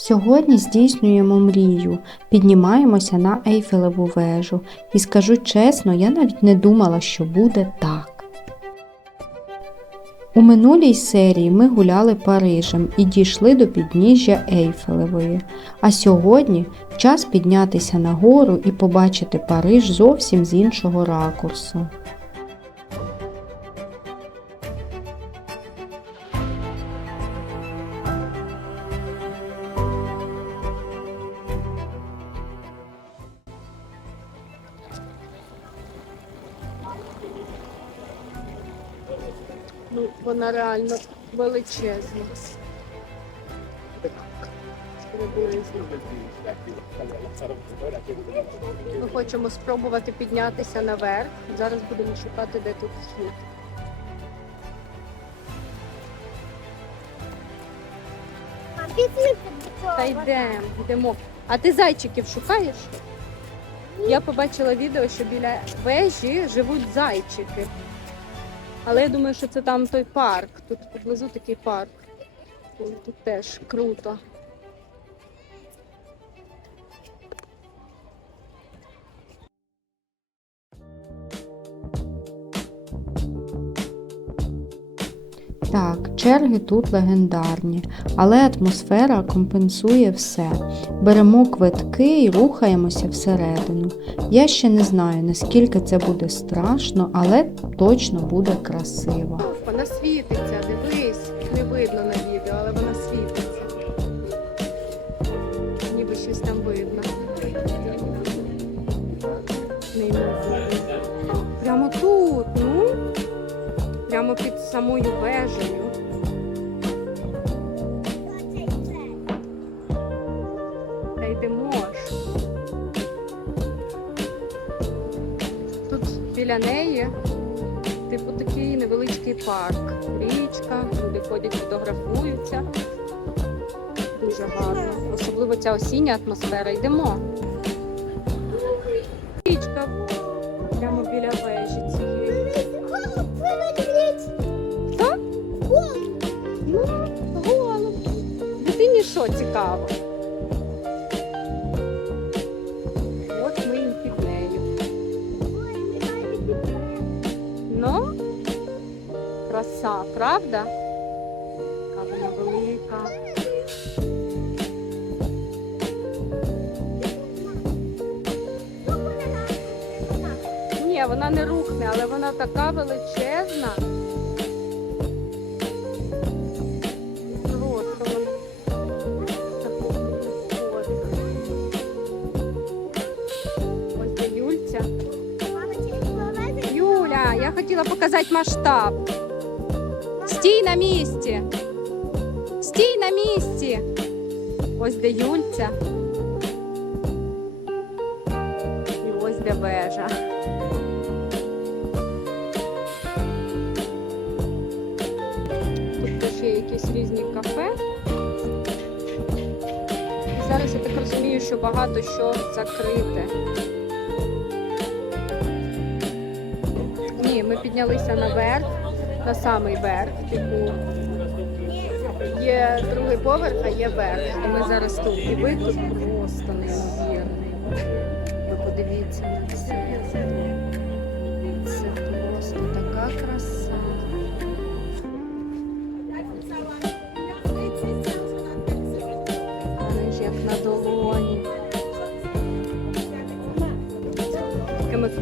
Сьогодні здійснюємо мрію, піднімаємося на Ейфелеву вежу. І скажу чесно, я навіть не думала, що буде так. У минулій серії ми гуляли Парижем і дійшли до підніжжя Ейфелевої. А сьогодні час піднятися на гору і побачити Париж зовсім з іншого ракурсу. Ну, вона реально величезна. Ми хочемо спробувати піднятися наверх. Зараз будемо шукати, де тут схід. Та йдемо, йдемо. А ти зайчиків шукаєш? Я побачила відео, що біля вежі живуть зайчики. Але я думаю, що це там той парк. Тут поблизу такий парк. Тут теж круто. Так, черги тут легендарні, але атмосфера компенсує все. Беремо квитки і рухаємося всередину. Я ще не знаю, наскільки це буде страшно, але точно буде красиво. Вона світиться, дивись. Не видно на відео, але вона світиться. Ніби щось там видно. Самою вежею. Та йдемо ж. Тут біля неї типу такий невеличкий парк. Річка, люди ходять, фотографуються. Дуже гарно. Особливо ця осіння атмосфера. Йдемо. Річка прямо біля вежі що цікаво? От ми і під нею. Ну, краса, правда? Яка вона велика. Ні, вона не рухне, але вона така величезна. Хотіла показати масштаб. Стій на місці. Стій на місці. Ось де Юльця. І ось де вежа. Тут є якісь різні кафе. Зараз я так розумію, що багато що закрите. Ми піднялися наверх, на самий верх. Типу, є другий поверх, а є верх. І ми зараз тут. І вид тут просто неймовірний.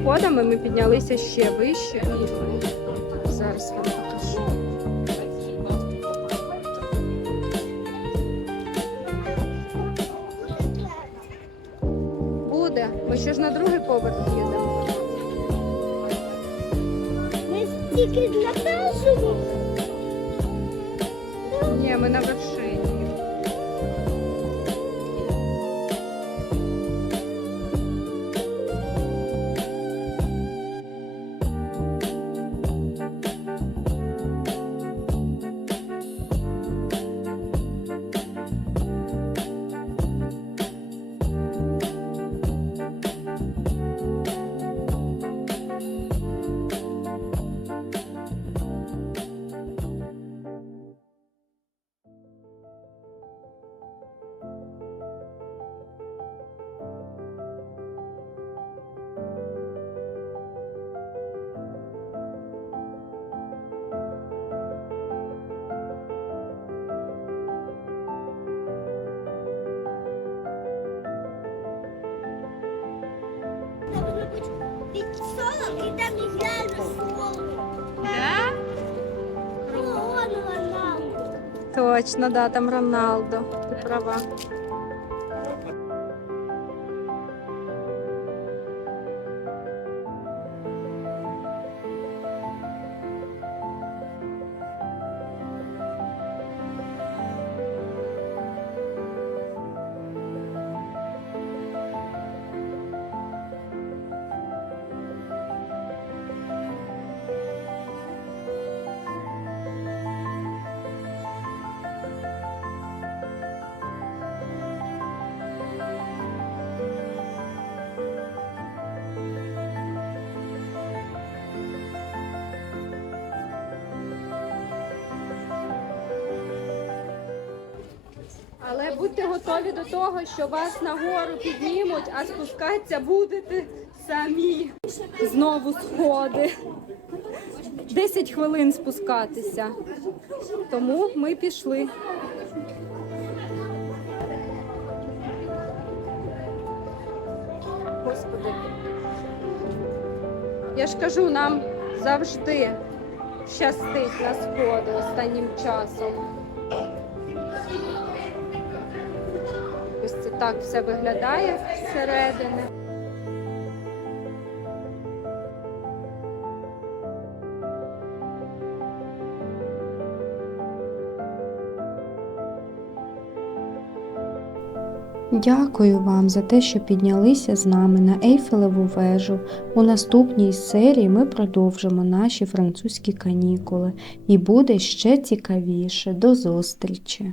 Сходами ми піднялися ще вище. Зараз вам покажу. Буде. Ми ще ж на другий поверх їдемо. Ми тільки на першому. Ні, ми на вершині. 40 і там і реально 40. Да? Ну. Точно, да, там Роналдо. Ти права. Будьте готові до того, що вас нагору піднімуть, а спускатися будете самі. Знову сходи. 10 хвилин спускатися. Тому ми пішли. Господи. Я ж кажу, нам завжди щастить на сходи останнім часом. Так все виглядає зсередини. Дякую вам за те, що піднялися з нами на Ейфелеву вежу. У наступній серії ми продовжимо наші французькі канікули і буде ще цікавіше. До зустрічі!